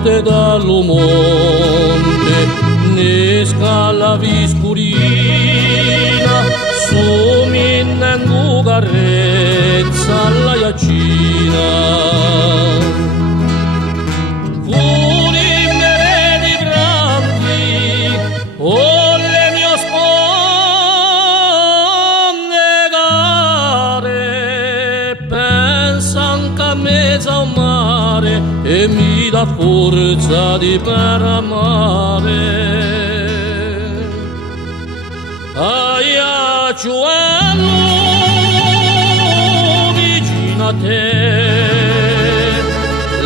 notte dall'Umonte ne scala viscurina su minnendu carezza alla iacina. Mezzo mare e mi dà forza di per amare. Aiacciuello vicino a te,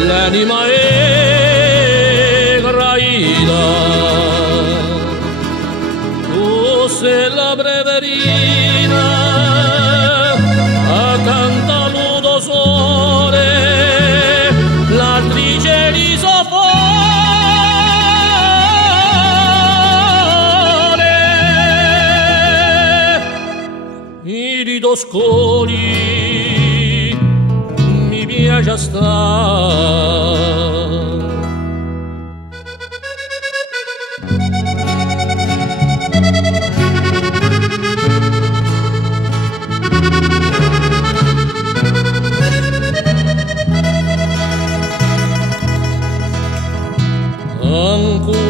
l'anima è graida, tu sei la breverina accanto all'udo sole. L'attrice di Sofone, i ridoscoli mi piace stare.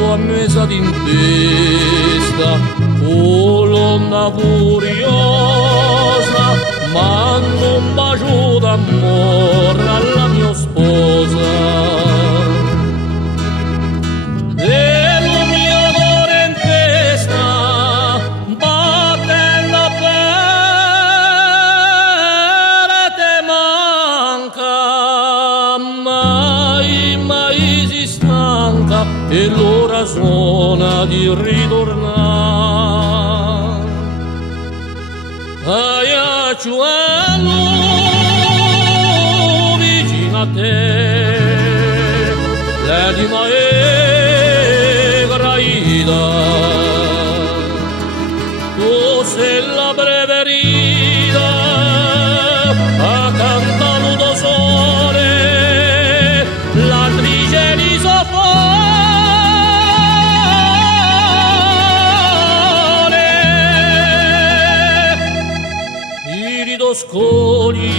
A mesa d'investa, colonna furiosa, mando un bacio d'amore alla mia sposa. E lo mio cuore in testa, battendo per te manca, mai si stanca. E l'ora suona di ritornare. Aiacciuello vicino a te, l'anima è graida, tu sei la breverina accanto all'udo sole, l'attrice di Sofone. Scoli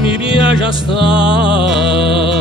mi piace stare.